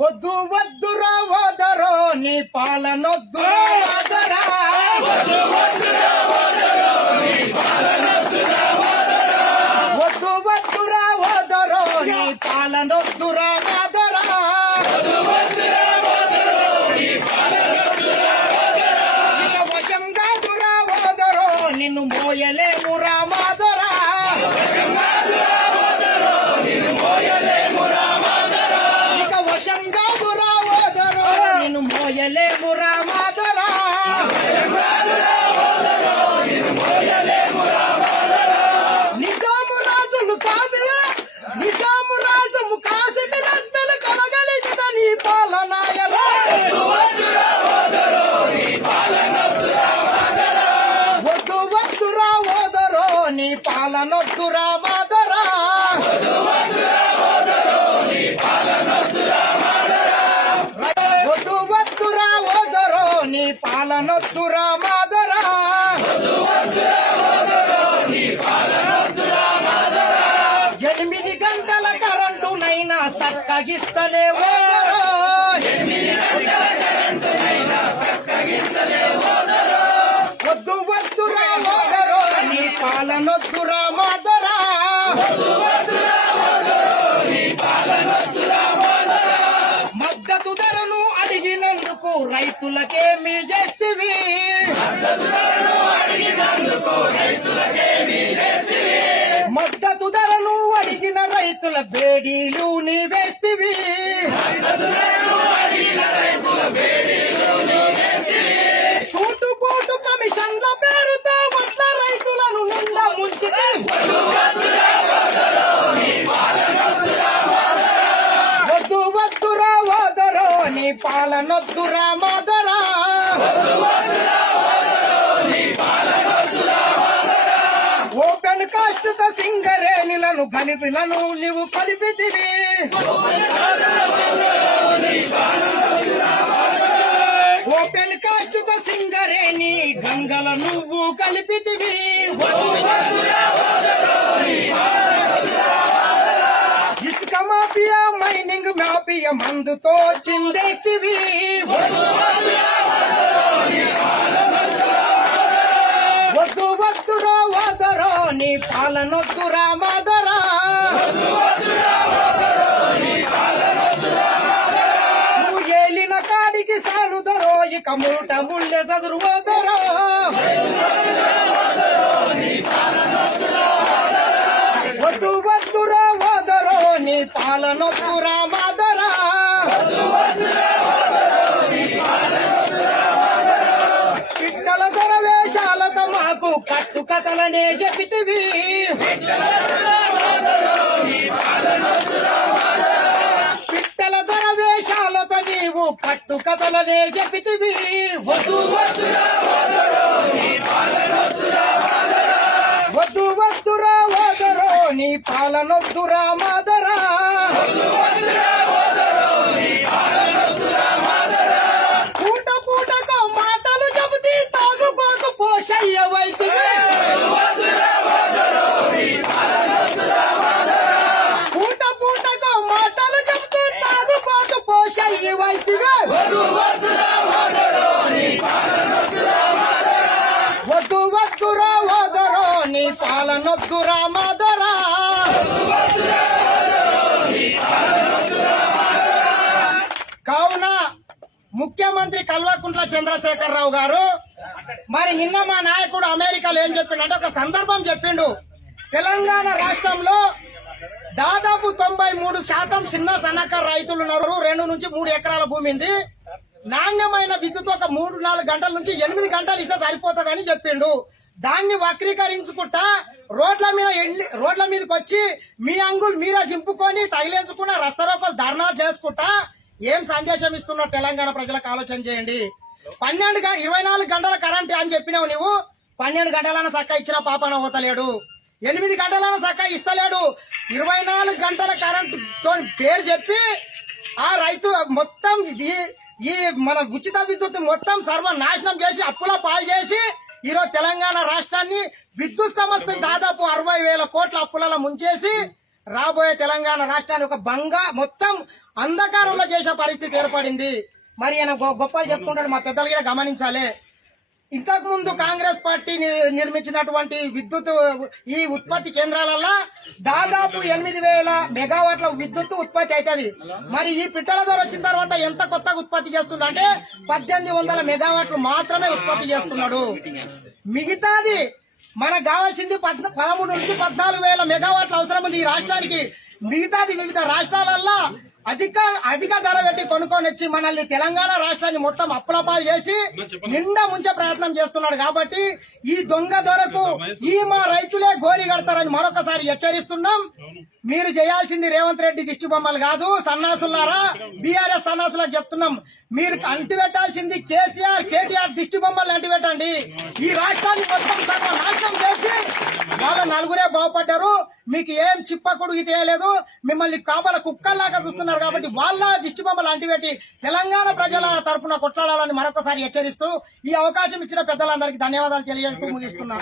వద్దు వద్దురా ఓదరో నీ పాలనొద్దురా ఓదరా వద్దు వద్దురా ఓదరో నీ పాలనొద్దురా ఓదరా వశం కాదురా ఓదరో నిన్ను మోయలేమురా మాదరా మోయలేమురా మాదరా నిజాము రాజును కాబి నిజాము రాజు కాసిమి నజ్మెలు కలగలిగిన నీ పాలనాయరా వద్దు వద్దురా ఓదరో నీ పాలనొద్దురా మాదరా నీ పాలనొద్దురా మాదరా 8 గంటల కరెంటునైనా సక్కగిస్తలే ఓదరో 8 గంటల కరెంటునైనా సక్కగిస్తలే ఓదరో వద్దు వద్దురా ఓదరో నీ పాలనొద్దురా మాదరా మద్దతు ధరను అడిగినందుకు రైతులకేమీ చేస్తివి మద్దతు ధరను అడిగిన రైతుల బేడీలు నీ వేస్తివి సూటుపోటు కమిషన్ల పేరుతో వడ్ల రైతులను నిండా ముంచితే వద్దు వద్దురా ఓదరో నీ పాలనొద్దురా మాదరా ఓపెన్ కాస్ట్ తో సింగరేణిలను గనిపిలను నీవు కలిపితివి ఓపెన్ కాస్ట్ తో సింగరేణి గంగల నువ్వు కలిపితివి ఇసుక మాఫియా మైనింగ్ మాఫియా మందుతో చిందేస్తివి వద్దు వద్దురా ఓదరో నీ పాలనొద్దురా మాదరా నువ్వు ఏలిన కాడికి సాలుదరో ఇక మూట ముళ్ళె చదురు ఓదరో వద్దు వద్దురా ఓదరో నీ పాలనొద్దురా మాదరా పిట్టల ధర వేషాలతో మాకు కట్టు కథలనే చెప్పితివి పిట్టల ధర వేషాలతో నీవు కట్టు కథలనే చెప్పితివి వద్దు వద్దురా ఓదరో నీ పాలనొద్దురా మాదరా పూట పూటకు మాటలు చెబుతీ తాగుపోతు పోషయ్యవైతివి పూట పూటకు మాటలు చెబుతూ తాగుపోతు పోషయ్యవైతివి వద్దు వద్దురా ఓదరో నీ పాలనొద్దురా మాదరా కావున ముఖ్యమంత్రి కల్వకుంట్ల చంద్రశేఖరరావు గారు మరి నిన్న మా నాయకుడు అమెరికాలో ఏం చెప్పిండంటే ఒక సందర్భం చెప్పిండు తెలంగాణ రాష్ట్రంలో దాదాపు 93% చిన్న సన్నకారు రైతులు ఉన్నారు 2 నుంచి 3 ఎకరాల భూమి ఉంది నాణ్యమైన విద్యుత్ ఒక 3-4 గంటల నుంచి 8 గంటలు ఇస్తే సరిపోతుందని చెప్పిండు దాన్ని వక్రీకరించుకుంటా రోడ్ల మీదకి వచ్చి మీ అంగులు మీరే చింపుకొని తగిలించుకున్న రస్తరోకలు ధర్నాలు చేసుకుంటా ఏం సందేశం ఇస్తున్నావు తెలంగాణ ప్రజలకు ఆలోచన చేయండి 24 గంటల కరెంట్ అని చెప్పినావు నువ్వు 12 గంటలైనా చక్క ఇచ్చిన పాపన పోతలేడు 8 గంటలైనా చక్క ఇస్తలేడు 24 గంటల కరెంట్ తో పేరు చెప్పి ఆ రైతు మొత్తం ఈ మన ఉచిత విద్యుత్ మొత్తం సర్వనాశనం చేసి అప్పుల పాలు చేసి ఈరోజు తెలంగాణ రాష్ట్రాన్ని విద్యుత్ సంస్థ దాదాపు 60,000 కోట్ల అప్పులలో ముంచేసి రాబోయే తెలంగాణ రాష్ట్రాన్ని ఒక మొత్తం అంధకారంలో చేసే పరిస్థితి ఏర్పడింది. మరి ఆయన గొప్పలు చెప్తుంటాడు, మా పెద్దలు కూడా గమనించాలి. ఇంతకు ముందు కాంగ్రెస్ పార్టీ నిర్మించినటువంటి విద్యుత్ ఈ ఉత్పత్తి కేంద్రాలలో దాదాపు 8,000 మెగావాట్ల విద్యుత్ ఉత్పత్తి అవుతుంది. మరి ఈ పిట్టల ద్వారా వచ్చిన తర్వాత ఎంత కొత్తగా ఉత్పత్తి చేస్తుందంటే 1,800 మెగావాట్లు మాత్రమే ఉత్పత్తి చేస్తున్నాడు. మిగతాది మనకు కావాల్సింది 13 నుంచి 14,000 మెగావాట్ల అవసరం ఉంది ఈ రాష్ట్రానికి. మిగతాది వివిధ రాష్ట్రాలలో అధిక ధర పెట్టి కొనుక్కొని వచ్చి మనల్ని తెలంగాణ రాష్ట్రాన్ని మొత్తం అప్పులపాలు చేసి నిండా ముంచే ప్రయత్నం చేస్తున్నాడు. కాబట్టి ఈ దొంగ దొరకు మా రైతులే గోరి కడతారని మరొకసారి హెచ్చరిస్తున్నాం. మీరు చేయాల్సింది రేవంత్ రెడ్డి దిష్టి బొమ్మలు కాదు, సన్నాసులారా, బీఆర్ఎస్ సన్నాసులకు చెప్తున్నాం. మీరు అంటిపెట్టాల్సింది కేటీఆర్ దిష్టి బొమ్మలు అంటిపెట్టండి. ఈ రాష్ట్రాన్ని మొత్తం నాశనం చేసి వాళ్ళ నలుగురే బాగుపడ్డారు. మీకు ఏం చిప్పకుడు ఇటేయలేదు, మిమ్మల్ని కాపల కుక్కల్లాగా చూస్తున్నారు. కాబట్టి వాళ్ళ దిష్టి బొమ్మలు అంటిపెట్టి తెలంగాణ ప్రజల తరఫున కొట్లాడాలని మరొకసారి హెచ్చరిస్తూ ఈ అవకాశం ఇచ్చిన పెద్దలందరికీ ధన్యవాదాలు తెలియజేస్తూ ముగిస్తున్నా.